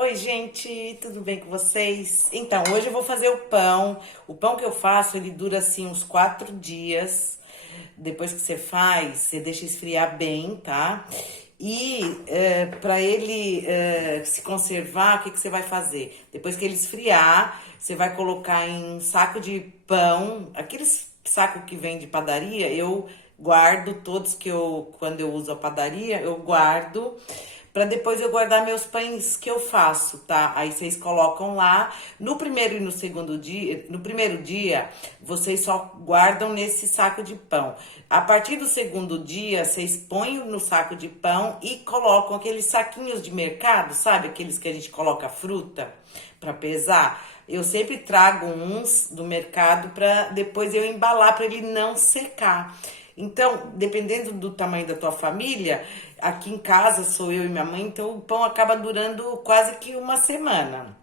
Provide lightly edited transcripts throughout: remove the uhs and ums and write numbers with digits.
Oi, gente, tudo bem com vocês? Então, hoje eu vou fazer o pão. O pão que eu faço, ele dura assim uns 4 dias. Depois que você faz, você deixa esfriar bem, tá? E para ele se conservar, o que você vai fazer? Depois que ele esfriar, você vai colocar em um saco de pão, aqueles saco que vem de padaria, eu guardo todos quando eu uso a padaria, eu guardo para depois eu guardar meus pães que eu faço, tá? Aí vocês colocam lá. No primeiro e no segundo dia, no primeiro dia, vocês só guardam nesse saco de pão. A partir do segundo dia, vocês põem no saco de pão e colocam aqueles saquinhos de mercado, sabe? Aqueles que a gente coloca fruta para pesar. Eu sempre trago uns do mercado para depois eu embalar para ele não secar. Então, dependendo do tamanho da tua família, aqui em casa sou eu e minha mãe, então o pão acaba durando quase que uma semana.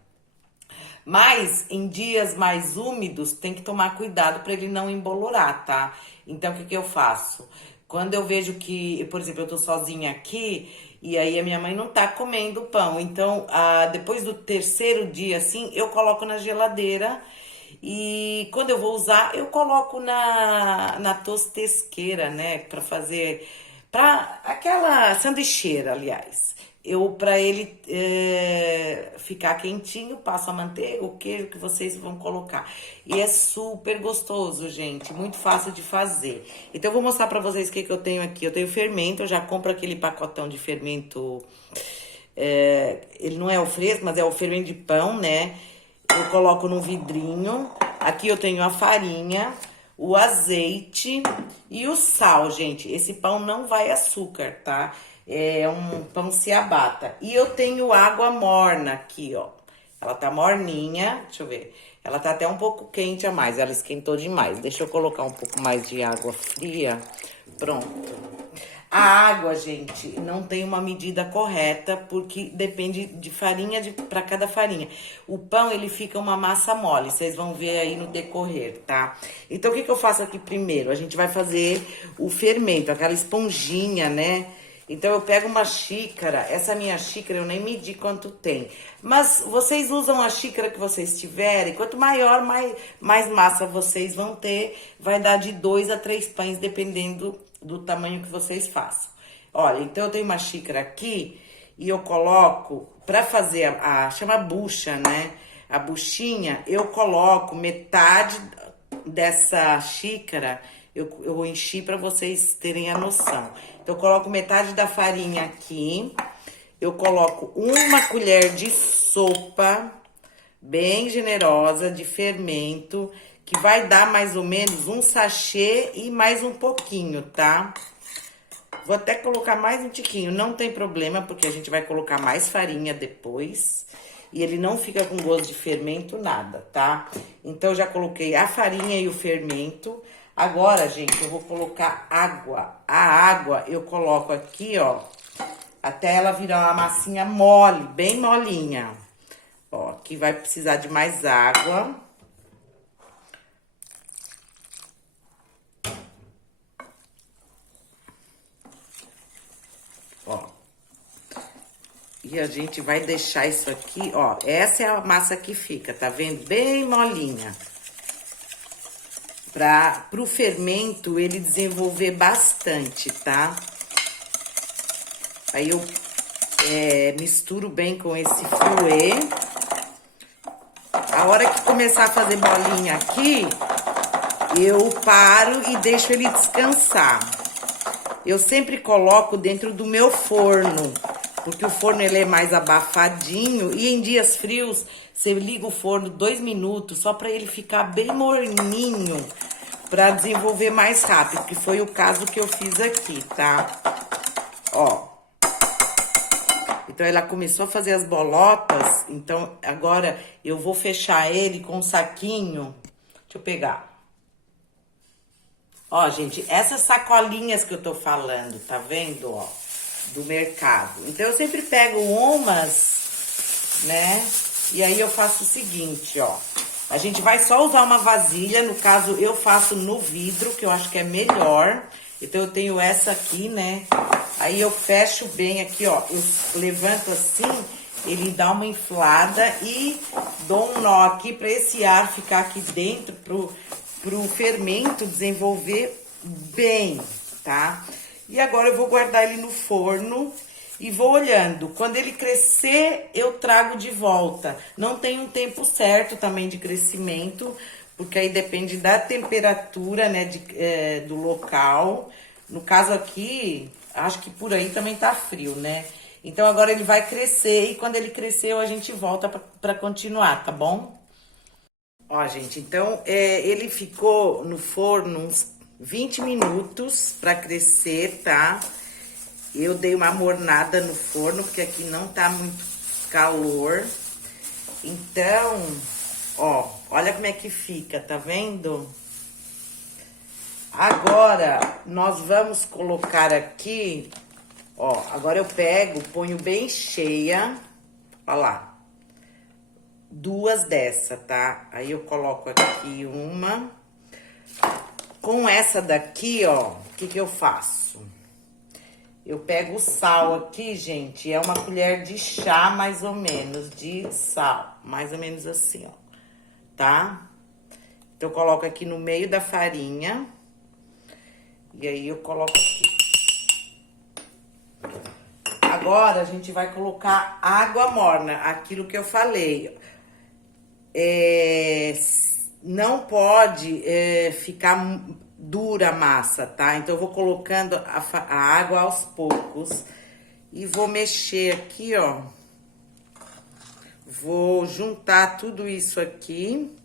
Mas em dias mais úmidos tem que tomar cuidado para ele não embolorar, tá? Então o que eu faço? Quando eu vejo que, por exemplo, eu tô sozinha aqui e aí a minha mãe não tá comendo o pão, então depois do terceiro dia, assim, eu coloco na geladeira. E quando eu vou usar, eu coloco na tostesqueira, né? Pra fazer. Pra aquela sanduicheira, aliás. Pra ele ficar quentinho, passo a manteiga, o queijo que vocês vão colocar. E é super gostoso, gente. Muito fácil de fazer. Então, eu vou mostrar pra vocês o que eu tenho aqui. Eu tenho fermento, eu já compro aquele pacotão de fermento. Ele não é o fresco, mas é o fermento de pão, né? Eu coloco num vidrinho. Aqui eu tenho a farinha, o azeite e o sal, gente. Esse pão não vai açúcar, tá? É um pão ciabatta. E eu tenho água morna aqui, ó. Ela tá morninha, deixa eu ver. Ela tá até um pouco quente a mais, ela esquentou demais. Deixa eu colocar um pouco mais de água fria. Pronto. A água, gente, não tem uma medida correta, porque depende de farinha para cada farinha. O pão, ele fica uma massa mole, vocês vão ver aí no decorrer, tá? Então, o que eu faço aqui primeiro? A gente vai fazer o fermento, aquela esponjinha, né? Então, eu pego uma xícara, essa minha xícara eu nem medi quanto tem. Mas vocês usam a xícara que vocês tiverem, quanto maior, mais massa vocês vão ter. Vai dar de 2 a 3 pães, dependendo do tamanho que vocês façam. Olha, então eu tenho uma xícara aqui e eu coloco, pra fazer chama bucha, né? A buchinha, eu coloco metade dessa xícara, eu enchi pra vocês terem a noção. Então, eu coloco metade da farinha aqui, eu coloco uma colher de sopa, bem generosa, de fermento, que vai dar mais ou menos um sachê e mais um pouquinho, tá? Vou até colocar mais um tiquinho, não tem problema, porque a gente vai colocar mais farinha depois. E ele não fica com gosto de fermento, nada, tá? Então, eu já coloquei a farinha e o fermento. Agora, gente, eu vou colocar água. A água eu coloco aqui, ó, até ela virar uma massinha mole, bem molinha. Ó, aqui vai precisar de mais água. Ó. E a gente vai deixar isso aqui, ó. Essa é a massa que fica, tá vendo? Bem molinha. Pro fermento ele desenvolver bastante, tá? Aí eu misturo bem com esse fouet. A hora que começar a fazer bolinha aqui, eu paro e deixo ele descansar. Eu sempre coloco dentro do meu forno, porque o forno ele é mais abafadinho e em dias frios você liga o forno 2 minutos só para ele ficar bem morninho, para desenvolver mais rápido, que foi o caso que eu fiz aqui, tá? Ó. Então ela começou a fazer as bolotas, então agora eu vou fechar ele com um saquinho. Deixa eu pegar. Ó, gente, essas sacolinhas que eu tô falando, tá vendo, ó, do mercado. Então, eu sempre pego umas, né, e aí eu faço o seguinte, ó. A gente vai só usar uma vasilha, no caso, eu faço no vidro, que eu acho que é melhor. Então, eu tenho essa aqui, né, aí eu fecho bem aqui, ó, eu levanto assim ele dá uma inflada e dou um nó aqui para esse ar ficar aqui dentro, pro fermento desenvolver bem, tá? E agora eu vou guardar ele no forno e vou olhando. Quando ele crescer, eu trago de volta. Não tem um tempo certo também de crescimento, porque aí depende da temperatura, né, do local. No caso aqui, acho que por aí também tá frio, né? Então agora ele vai crescer e quando ele cresceu a gente volta pra continuar, tá bom? Ó, gente, então ele ficou no forno uns 20 minutos pra crescer, tá? Eu dei uma mornada no forno, porque aqui não tá muito calor. Então, ó, olha como é que fica, tá vendo? Agora, nós vamos colocar aqui, ó, agora eu pego, ponho bem cheia, ó lá, 2 dessa, tá? Aí eu coloco aqui uma. Com essa daqui, ó, o que que eu faço? Eu pego o sal aqui, gente, é uma colher de chá, mais ou menos, de sal. Mais ou menos assim, ó, tá? Então, eu coloco aqui no meio da farinha. E aí, eu coloco aqui. Agora, a gente vai colocar água morna, aquilo que eu falei. Não pode ficar dura a massa, tá? Então, eu vou colocando a água aos poucos e vou mexer aqui, ó. Vou juntar tudo isso aqui.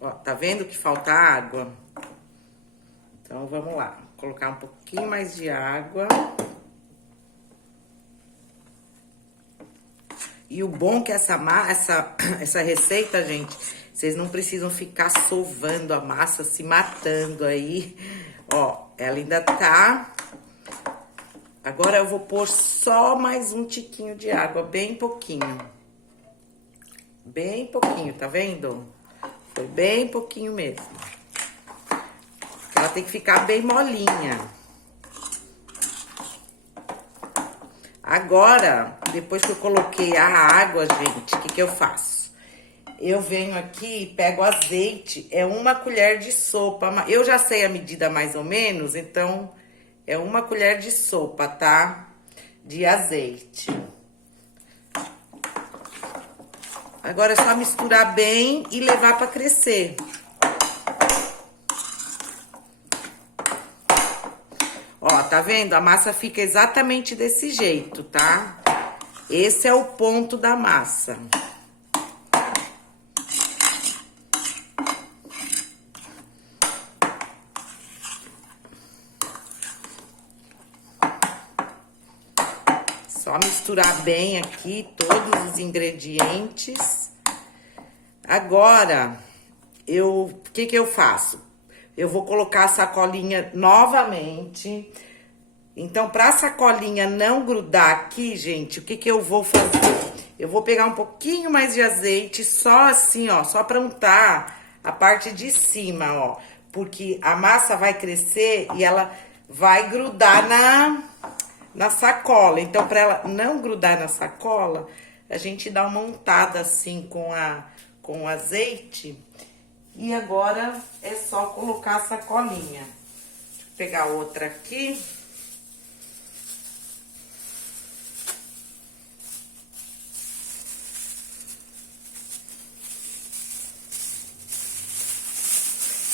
Ó, tá vendo que falta água? Então, vamos lá. Vou colocar um pouquinho mais de água. E o bom é que essa receita, gente, vocês não precisam ficar sovando a massa, se matando aí. Ó, ela ainda tá. Agora eu vou pôr só mais um tiquinho de água, bem pouquinho. Bem pouquinho, tá vendo? Foi bem pouquinho mesmo. Ela tem que ficar bem molinha. Agora, depois que eu coloquei a água, gente, o que que eu faço? Eu venho aqui e pego azeite, é 1 colher de sopa. Eu já sei a medida mais ou menos, então é 1 colher de sopa, tá? De azeite. Agora é só misturar bem e levar pra crescer. Ó, tá vendo? A massa fica exatamente desse jeito, tá? Esse é o ponto da massa. Só misturar bem aqui todos os ingredientes. Agora, o que que eu faço? Eu vou colocar a sacolinha novamente. Então, pra sacolinha não grudar aqui, gente, o que que eu vou fazer? Eu vou pegar um pouquinho mais de azeite, só assim, ó, só pra untar a parte de cima, ó. Porque a massa vai crescer e ela vai grudar na sacola. Então, pra ela não grudar na sacola, a gente dá uma untada assim com o azeite. E agora é só colocar a sacolinha. Deixa eu pegar outra aqui.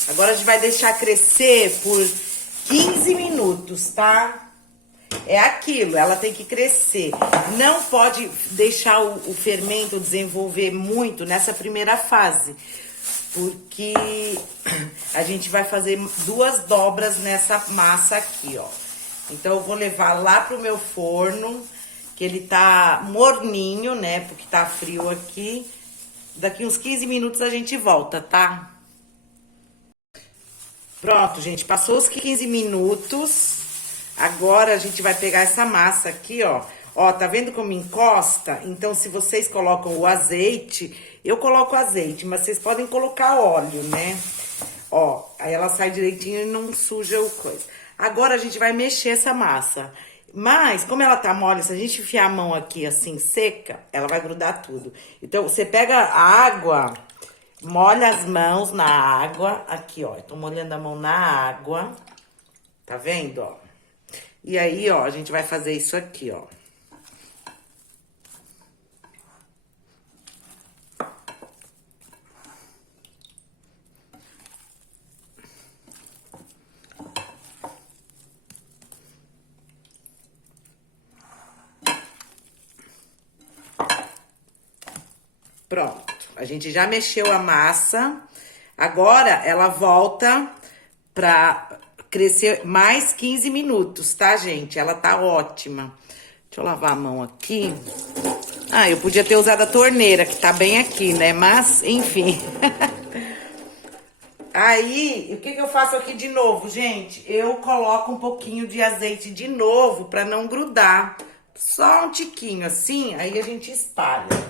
Agora a gente vai deixar crescer por 15 minutos, tá? É aquilo, ela tem que crescer. Não pode deixar o fermento desenvolver muito nessa primeira fase, porque a gente vai fazer 2 dobras nessa massa aqui, ó. Então, eu vou levar lá pro meu forno, que ele tá morninho, né? Porque tá frio aqui. Daqui uns 15 minutos a gente volta, tá? Pronto, gente, passou os 15 minutos. Agora a gente vai pegar essa massa aqui, ó. Ó, tá vendo como encosta? Então, se vocês colocam o azeite, eu coloco azeite, mas vocês podem colocar óleo, né? Ó, aí ela sai direitinho e não suja o coisa. Agora a gente vai mexer essa massa. Mas, como ela tá mole, se a gente enfiar a mão aqui assim, seca, ela vai grudar tudo. Então, você pega a água, molha as mãos na água. Aqui, ó, eu tô molhando a mão na água. Tá vendo, ó? E aí, ó, a gente vai fazer isso aqui, ó. Pronto, a gente já mexeu a massa. Agora ela volta pra crescer mais 15 minutos, tá, gente? Ela tá ótima. Deixa eu lavar a mão aqui. Ah, eu podia ter usado a torneira, que tá bem aqui, né? Mas, enfim. Aí, o que que eu faço aqui de novo, gente? Eu coloco um pouquinho de azeite de novo pra não grudar. Só um tiquinho assim, aí a gente espalha.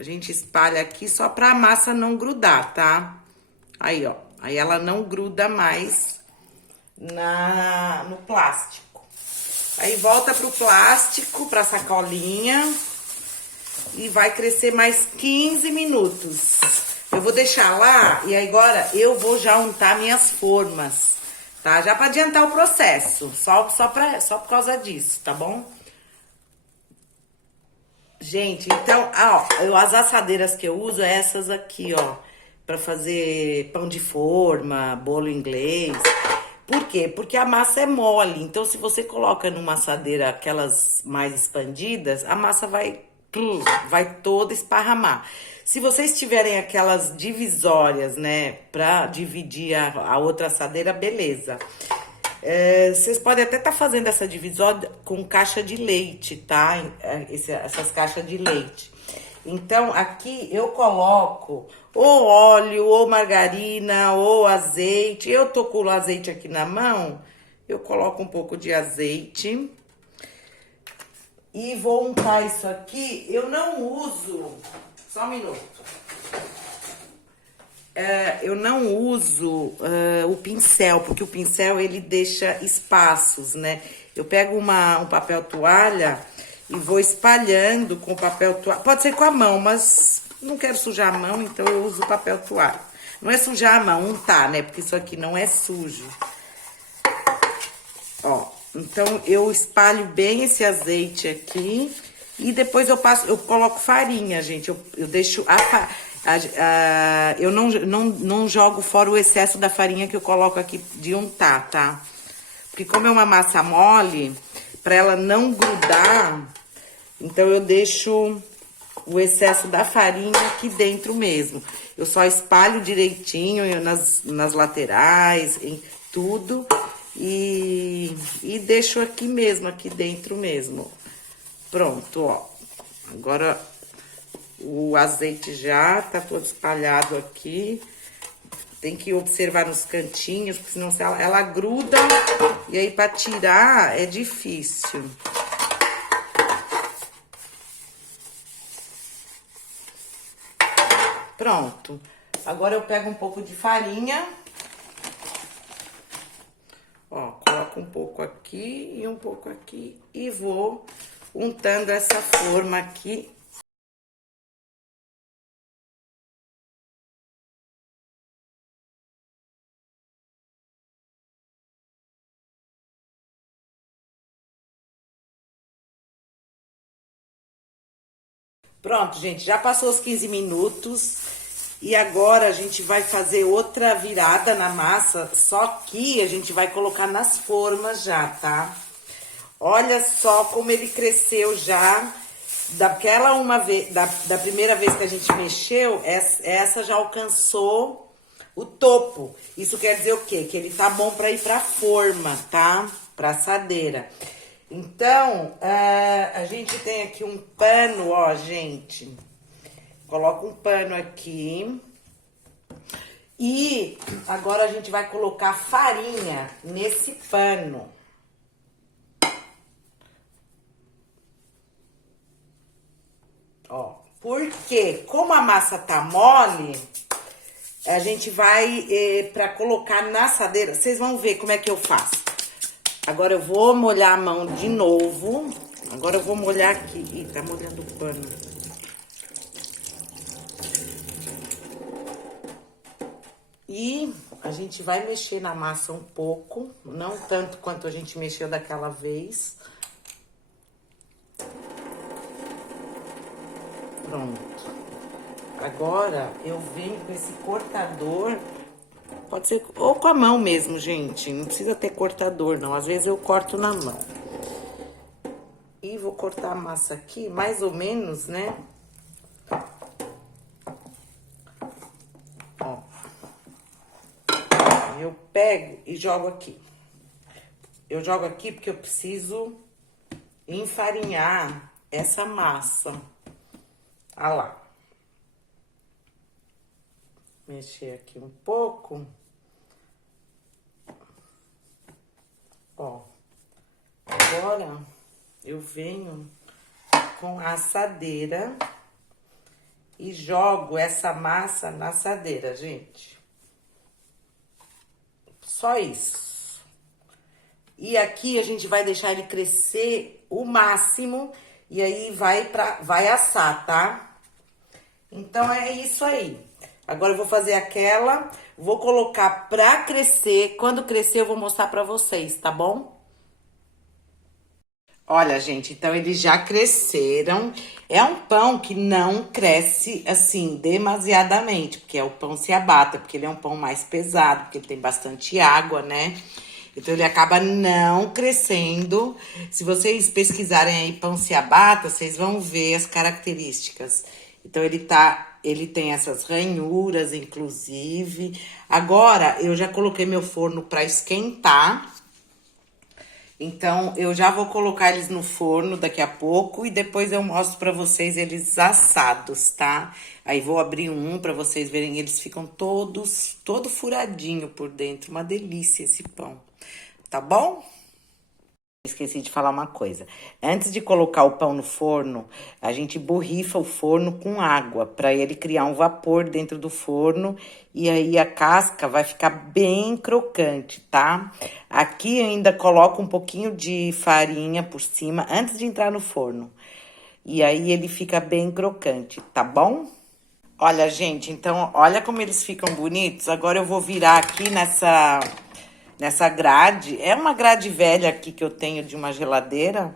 A gente espalha aqui só pra massa não grudar, tá? Aí, ó. Aí ela não gruda mais no plástico. Aí volta pro plástico, pra sacolinha. E vai crescer mais 15 minutos. Eu vou deixar lá e agora eu vou já untar minhas formas, tá? Já pra adiantar o processo. Só por causa disso, tá bom? Gente, então, ó, as assadeiras que eu uso é essas aqui, ó, pra fazer pão de forma, bolo inglês. Por quê? Porque a massa é mole, então se você coloca numa assadeira aquelas mais expandidas, a massa vai toda esparramar. Se vocês tiverem aquelas divisórias, né, pra dividir a outra assadeira, beleza. Vocês podem até estar fazendo essa divisória com caixa de leite, tá? Essas caixas de leite. Então, aqui eu coloco ou óleo, ou margarina, ou azeite. Eu tô com o azeite aqui na mão, eu coloco um pouco de azeite. E vou untar isso aqui. Eu não uso... Só um minuto. Eu não uso o pincel, porque o pincel ele deixa espaços, né? Eu pego um papel toalha e vou espalhando com o papel toalha. Pode ser com a mão, mas não quero sujar a mão, então eu uso o papel toalha. Não é sujar a mão, untar, né? Porque isso aqui não é sujo. Ó, então eu espalho bem esse azeite aqui e depois eu coloco farinha, gente. Eu deixo eu não jogo fora o excesso da farinha que eu coloco aqui de untar, tá? Porque como é uma massa mole, pra ela não grudar, então eu deixo o excesso da farinha aqui dentro mesmo. Eu só espalho direitinho nas laterais, em tudo, e deixo aqui mesmo, aqui dentro mesmo. Pronto, ó. Agora... O azeite já tá todo espalhado aqui. Tem que observar nos cantinhos, porque senão ela gruda. E aí, pra tirar, é difícil. Pronto. Agora, eu pego um pouco de farinha. Ó, coloco um pouco aqui e um pouco aqui. E vou untando essa forma aqui. Pronto, gente, já passou os 15 minutos e agora a gente vai fazer outra virada na massa, só que a gente vai colocar nas formas já, tá? Olha só como ele cresceu já, daquela uma vez, da primeira vez que a gente mexeu, essa já alcançou o topo. Isso quer dizer o quê? Que ele tá bom pra ir pra forma, tá? Pra assadeira. Então, a gente tem aqui um pano, ó, gente. Coloca um pano aqui. E agora a gente vai colocar farinha nesse pano. Porque, como a massa tá mole, a gente vai pra colocar na assadeira. Vocês vão ver como é que eu faço. Agora eu vou molhar a mão de novo. Agora eu vou molhar aqui. Ih, tá molhando o pano. E a gente vai mexer na massa um pouco, não tanto quanto a gente mexeu daquela vez. Pronto. Agora eu venho com esse cortador, pode ser ou com a mão mesmo, gente. Não precisa ter cortador, não. Às vezes eu corto na mão. E vou cortar a massa aqui, mais ou menos, né? Ó. Eu pego e jogo aqui. Eu jogo aqui porque eu preciso enfarinhar essa massa. Olha lá. Mexer aqui um pouco. Ó. Agora, eu venho com a assadeira e jogo essa massa na assadeira, gente. Só isso. E aqui a gente vai deixar ele crescer o máximo e aí vai assar, tá? Então, é isso aí. Agora eu vou fazer aquela, vou colocar pra crescer. Quando crescer, eu vou mostrar pra vocês, tá bom? Olha, gente, então eles já cresceram. É um pão que não cresce, assim, demasiadamente, porque é o pão ciabatta, porque ele é um pão mais pesado, porque ele tem bastante água, né? Então, ele acaba não crescendo. Se vocês pesquisarem aí pão ciabatta, vocês vão ver as características. Então, ele tem essas ranhuras, inclusive. Agora, eu já coloquei meu forno para esquentar. Então, eu já vou colocar eles no forno daqui a pouco e depois eu mostro pra vocês eles assados, tá? Aí, vou abrir um pra vocês verem, eles ficam todo furadinho por dentro. Uma delícia esse pão, tá bom? Esqueci de falar uma coisa. Antes de colocar o pão no forno, a gente borrifa o forno com água para ele criar um vapor dentro do forno e aí a casca vai ficar bem crocante, tá? Aqui eu ainda coloco um pouquinho de farinha por cima antes de entrar no forno. E aí ele fica bem crocante, tá bom? Olha, gente, então olha como eles ficam bonitos. Agora eu vou virar aqui nessa grade. É uma grade velha aqui que eu tenho de uma geladeira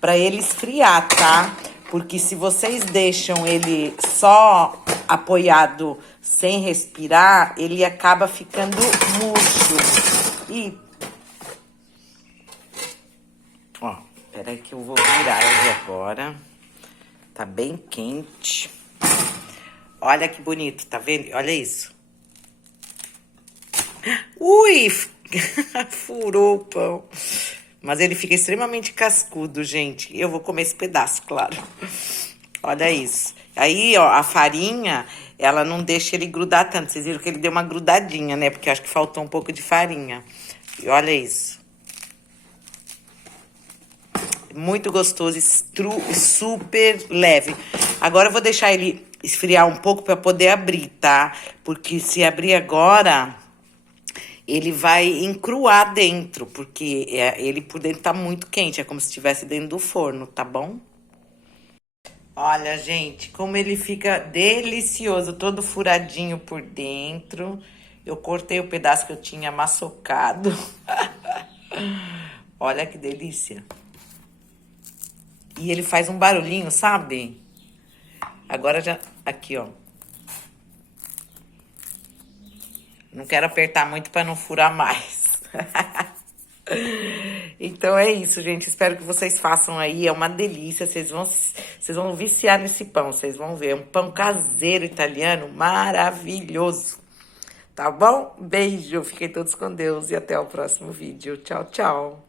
para ele esfriar, tá? Porque se vocês deixam ele só apoiado sem respirar, ele acaba ficando murcho. E ó, peraí que eu vou virar ele agora. Tá bem quente. Olha que bonito, tá vendo? Olha isso. Ui! Furou o pão. Mas ele fica extremamente cascudo, gente. Eu vou comer esse pedaço, claro. Olha isso. Aí, ó, a farinha, ela não deixa ele grudar tanto. Vocês viram que ele deu uma grudadinha, né? Porque eu acho que faltou um pouco de farinha. E olha isso. Muito gostoso e super leve. Agora eu vou deixar ele esfriar um pouco para poder abrir, tá? Porque se abrir agora, ele vai encruar dentro, porque ele por dentro tá muito quente, é como se estivesse dentro do forno, tá bom? Olha, gente, como ele fica delicioso, todo furadinho por dentro. Eu cortei o pedaço que eu tinha maçocado. Olha que delícia. E ele faz um barulhinho, sabe? Agora já... Aqui, ó. Não quero apertar muito para não furar mais. Então é isso, gente. Espero que vocês façam aí. É uma delícia. Vocês vão viciar nesse pão. Vocês vão ver. É um pão caseiro italiano maravilhoso. Tá bom? Beijo. Fiquem todos com Deus e até o próximo vídeo. Tchau, tchau.